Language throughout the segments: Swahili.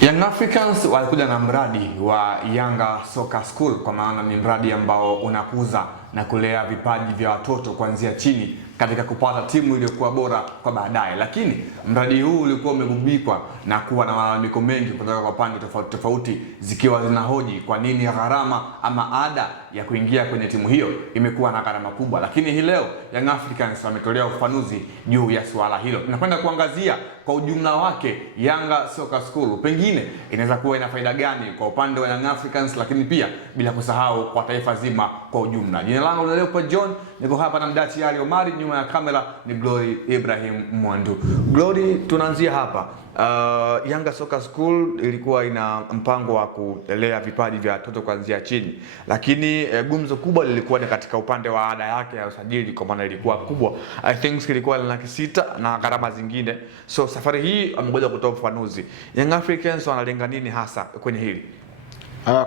Young Africans walikuja na mradi wa Yanga Soccer School, kwa maana ni mradi ambao unakuza na kulea vipaji vya watoto kuanzia chini katika kupata timu iliyokuwa bora kwa baadaye. Lakini mradi huu ulikuwa umegubikwa na kuwa na malalamiko mengi kutoka kwa pande tofauti tofauti, zikiwa zinahoji kwa nini gharama ama ada ya kuingia kwenye timu hiyo imekuwa na gharama kubwa. Lakini hii leo Young Africans wametolea ufafanuzi juu ya suala hilo. Tunakwenda kuangazia kwa ujumla wake Yanga Soccer School pengine inaweza kuwa ina faida gani kwa upande wa Young Africans, lakini pia bila kusahau kwa taifa zima kwa ujumla. Jina langu ni Leopold John, niko hapa na Mdachi Ali Omari, nyuma ya kamera ni Glory Ibrahim Mwandu. Glory, tunaanzia hapa. Yanga Soccer School ilikuwa ina mpango wa kulea vipaji vya watoto kuanzia chini, lakini gumzo kubwa lilikuwa ni katika upande wa ada yake ya usajili, kwa maana ilikuwa kubwa. I think ilikuwa $600,000 na gharama zingine. So safari hii amekuja kutoa ufafanuzi. Young Africans wanalenga nini hasa kwenye hili?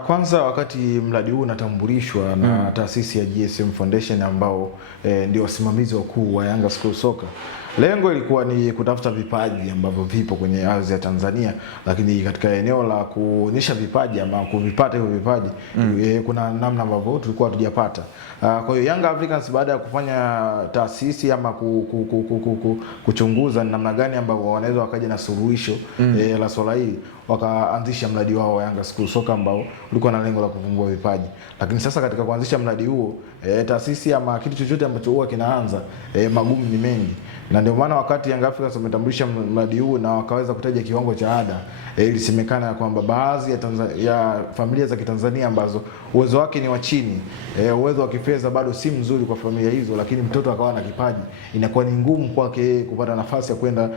Kwanza wakati mradi huu unatambulishwa na taasisi ya GSM Foundation ambao ndio wasimamizi wakuu wa Yanga School Soccer, lengo ilikuwa ni kutafuta vipaji ambavyo vipo kwenye ardhi ya Tanzania, lakini katika eneo la kuonyesha vipaji ama kuvipata hivyo vipaji kuna namna ambavyo tulikuwa hatujapata. Kwa hiyo Young Africans baada ya kufanya taasisi ama kuchunguza namna gani ambavyo wanaweza wakaja na suluhisho la swala hili, wakaanzisha mradi wao wa Yanga School Soccer ambao ulikuwa na lengo la kuvumbua vipaji. Lakini sasa katika kuanzisha mradi huo, taasisi ama kitu chochote ambacho huwa kinaanza, magumu ni mengi. Na ndio maana wakati Young Africans wametambulisha mradi huu na wakaweza kutaja kiwango cha ada, ilisemekana kwamba baadhi ya familia za Kitanzania ambazo uwezo wake ni wa chini, uwezo wa kifedha bado si mzuri kwa familia hizo, lakini mtoto akawa na kipaji, inakuwa ni ngumu kwake kupata nafasi ya kwenda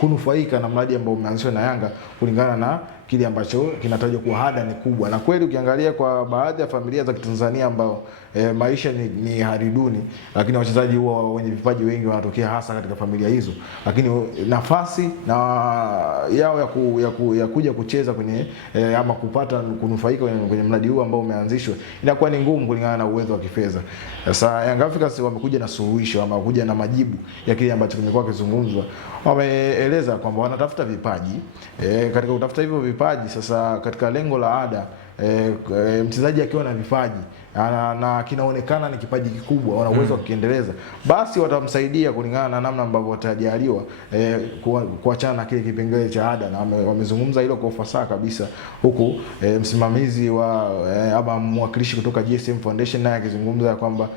kunufaika na mradi ambao umeanzishwa na Yanga kulingana na kile ambacho kinatajwa kuwa ada ni kubwa. Na kweli ukiangalia kwa baadhi ya familia za Kitanzania ambao maisha ni hali duni, lakini wachezaji huwa wenye vipaji wengi wanatokea hasa katika familia hizo, lakini nafasi na yao ya kuja kucheza kwenye ama kupata kunufaika kwenye mradi huu ambao umeanzishwa inakuwa ni ngumu kulingana na uwezo wa kifedha. Sasa Young Africans wamekuja na suluhisho ama kuja na majibu ya kile ambacho kimekuwa kizungumzwa. Wameeleza kwamba wanatafuta vipaji, katika kutafuta hivyo vipaji sasa katika lengo la ada, mchezaji akiwa na vipaji na kinaonekana ni kipaji kikubwa, wana uwezo wa kukiendeleza, basi watamsaidia kulingana na namna ambavyo watajaliwa kuachana na kile kipengele cha ada. Na wamezungumza hilo kwa ufasaha kabisa, huku msimamizi wa ama mwakilishi kutoka GSM Foundation naye akizungumza kwamba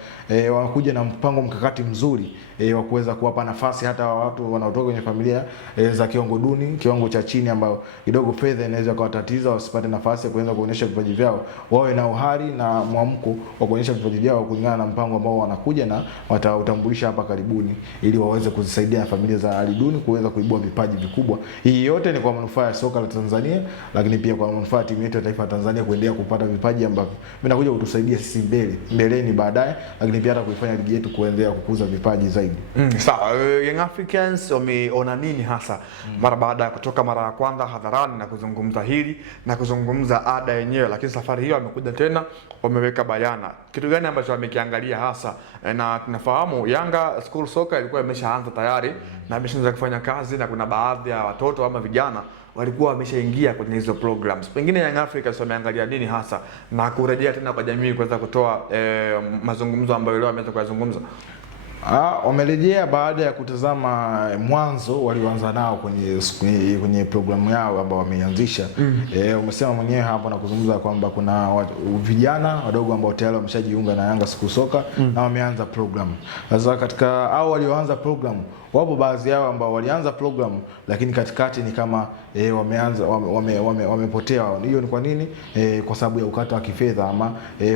wanakuja na mpango mkakati mzuri wa kuweza kuwapa nafasi hata watu wanaotoka kwenye familia za kiwango duni, kiwango cha chini, ambao kidogo fedha inaweza kuwatatiza wasipate nafasi ya kuweza kuonyesha vipaji vyao, wawe na uhari na mwamko wa kuonyesha vipaji vyao kulingana na mpango ambao wanakuja na watautambulisha hapa karibuni, ili waweze kuzisaidia familia za hali duni kuweza kuibua vipaji vikubwa. Hii yote ni kwa manufaa ya soka la Tanzania, lakini pia kwa manufaa ya timu yetu ya taifa ya Tanzania kuendelea kupata vipaji ambavyo vinakuja kutusaidia sisi mbeleni baadaye, lakini pia hata kuifanya ligi yetu kuendelea kukuza vipaji zaidi. Sawa, Young Africans wameona nini hasa mara baada ya kutoka mara ya kwanza hadharani na kuzungumza hili na kuzungumza ada yenyewe, lakini safari hiyo wamekuja tena wameweka bayana kitu gani ambacho wamekiangalia hasa? Na tunafahamu Yanga School Soccer ilikuwa imeshaanza tayari na imeshaanza kufanya kazi, na kuna baadhi ya watoto ama vijana walikuwa wameshaingia kwenye hizo programs. Pengine Young Africans wameangalia nini hasa na kurejea tena kwa jamii kuweza kutoa mazungumzo ambayo leo wameweza kuyazungumza? Wamerejea baada ya kutazama mwanzo walioanza nao kwenye programu yao ambao wameanzisha. Umesema mwenyewe hapo na kuzungumza kwamba kuna vijana wadogo ambao tayari wameshajiunga na Yanga School Soccer na wameanza program. Sasa katika hao walioanza program, wapo baadhi yao ambao walianza program lakini katikati ni kama wamepotea. Hiyo ni kwa nini? Kwa sababu ya ukata wa kifedha ama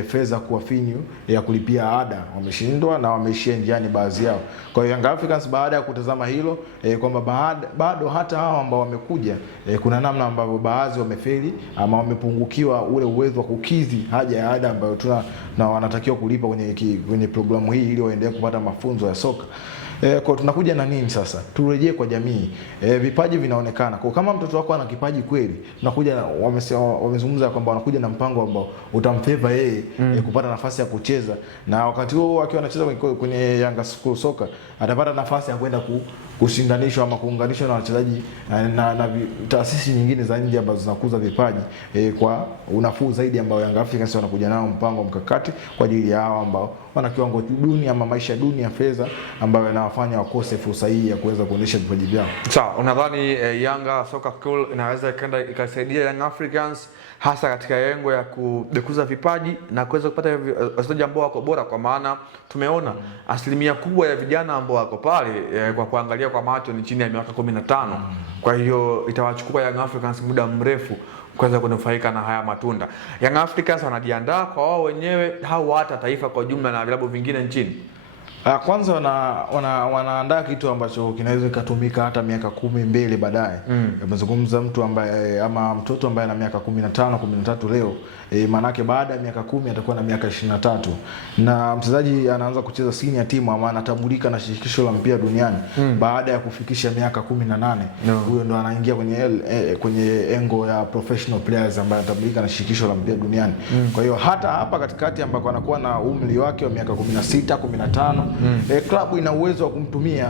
fedha kuwa finyu ya kulipia ada, wameshindwa na wameishia njiani baadhi yao. Kwa hiyo Young Africans baada ya kutazama hilo kwamba bado hata hao ambao wamekuja kuna namna ambavyo baadhi wamefeli ama wamepungukiwa ule uwezo wa kukidhi haja ya ada ambayo na wanatakiwa kulipa kwenye programu hii ili waendelee kupata mafunzo ya soka. Kwa tunakuja na nini sasa? Turejee kwa jamii. Vipaji vinaonekana. Kwa kama mtoto wako ana kipaji kweli, tunakuja wamezungumza kwamba wanakuja na mpango ambao utamfeva yeye kupata nafasi ya kucheza, na wakati huo akiwa anacheza kwenye Yanga School Soccer atapata nafasi ya kwenda kushindanishwa ama kuunganishwa na wachezaji na taasisi nyingine za nje ambazo zinakuza vipaji kwa unafuu zaidi ambao Young Africans wanakuja nao mpango mkakati kwa ajili ya hao ambao wana kiwango duni ama maisha duni ya fedha ambayo yanawafanya wakose fursa hii ya kuweza kuonyesha vipaji vyao. Sawa, unadhani Yanga Soccer School inaweza ikasaidia Young Africans hasa katika lengo ya kukuza vipaji na kuweza kupata wachezaji ambao wako bora, kwa maana tumeona asilimia kubwa ya vijana ambao wako pale kwa kuangalia kwa macho ni chini ya miaka 15. Kwa hiyo itawachukua Young Africans muda mrefu kuweza kunufaika na haya matunda. Young Africans wanajiandaa kwa wao wenyewe au hata taifa kwa jumla na vilabu vingine nchini? Kwanza wanaandaa kitu ambacho kinaweza kutumika hata miaka 10 mbele baadaye. Umezungumza mtu ambaye ama mtoto ambaye ana miaka 15, 13 leo, manake baada ya miaka 10 atakuwa na miaka 23. Na mchezaji anaanza kucheza senior team ama anatambulika na shirikisho la mpira duniani baada ya kufikisha miaka 18. Huyo ndo anaingia kwenye engo ya professional players ambaye anatambulika na shirikisho la mpira duniani. Kwa hiyo hata hapa katikati ambako anakuwa na umri wake wa miaka 16, 15, klabu ina uwezo wa kumtumia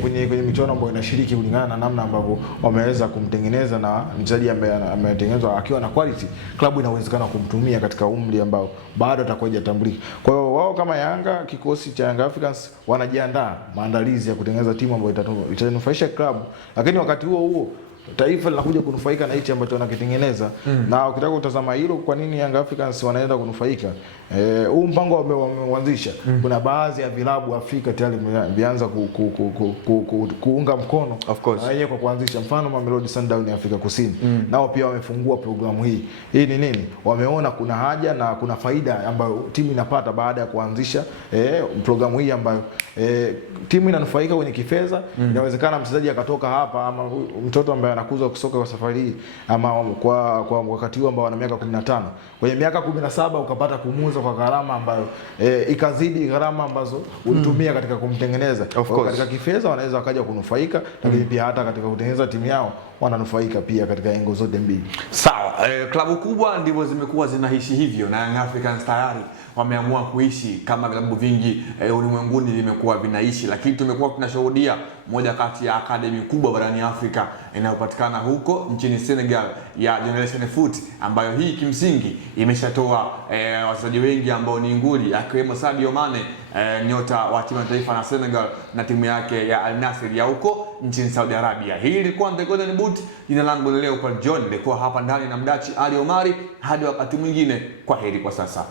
kwenye michuano ambayo inashiriki kulingana na namna ambavyo wameweza kumtengeneza, na mchezaji ambaye ametengenezwa akiwa na quality, klabu ina uwezekano wa kumtumia katika umri ambao bado atakuwa hajatambulika. Kwa hiyo wao kama Yanga, kikosi cha Young Africans wanajiandaa maandalizi ya kutengeneza timu ambayo itanufaisha klabu, lakini wakati huo huo taifa linakuja kunufaika na hichi ambacho wanakitengeneza. Na ukitaka kutazama hilo, kwa nini Young Africans wanaenda kunufaika, huu mpango wameuanzisha. Kuna baadhi ya vilabu Afrika tayari vianza kuunga mkono wenyewe kwa kuanzisha, mfano Mamelodi Sundowns ya Afrika Kusini. Nao pia wamefungua programu hii. Hii ni nini? Wameona kuna haja na kuna faida ambayo timu inapata baada ya kuanzisha programu hii ambayo timu inanufaika kwenye kifedha. Inawezekana mchezaji akatoka hapa ama mtoto ambaye anakuza kusoka kwa safari hii ama kwa wakati huu ambao ana miaka 15, kwenye miaka 17 ukapata kumuuza kwa gharama ambayo ikazidi gharama ambazo ulitumia katika kumtengeneza. Katika kifedha wanaweza wakaja kunufaika, lakini pia hata katika kutengeneza timu yao wananufaika pia katika engo zote mbili. Sawa, klabu kubwa ndivyo zimekuwa zinaishi hivyo, na Young Africans tayari wameamua kuishi kama vilabu vingi ulimwenguni vimekuwa vinaishi, lakini tumekuwa tunashuhudia moja kati ya akademi kubwa barani Afrika inayopatikana huko nchini Senegal ya Generation Foot, ambayo hii kimsingi imeshatoa wachezaji wengi ambao ni nguli, akiwemo Sadio Mane, nyota wa timu ya taifa na Senegal na timu yake ya Al Nassr ya huko nchini Saudi Arabia. Hii ilikuwa The Golden Boot. Jina langu ni Leopold John, nilikuwa hapa ndani na Mdachi Ali Omari. Hadi wakati mwingine, kwa heri kwa sasa.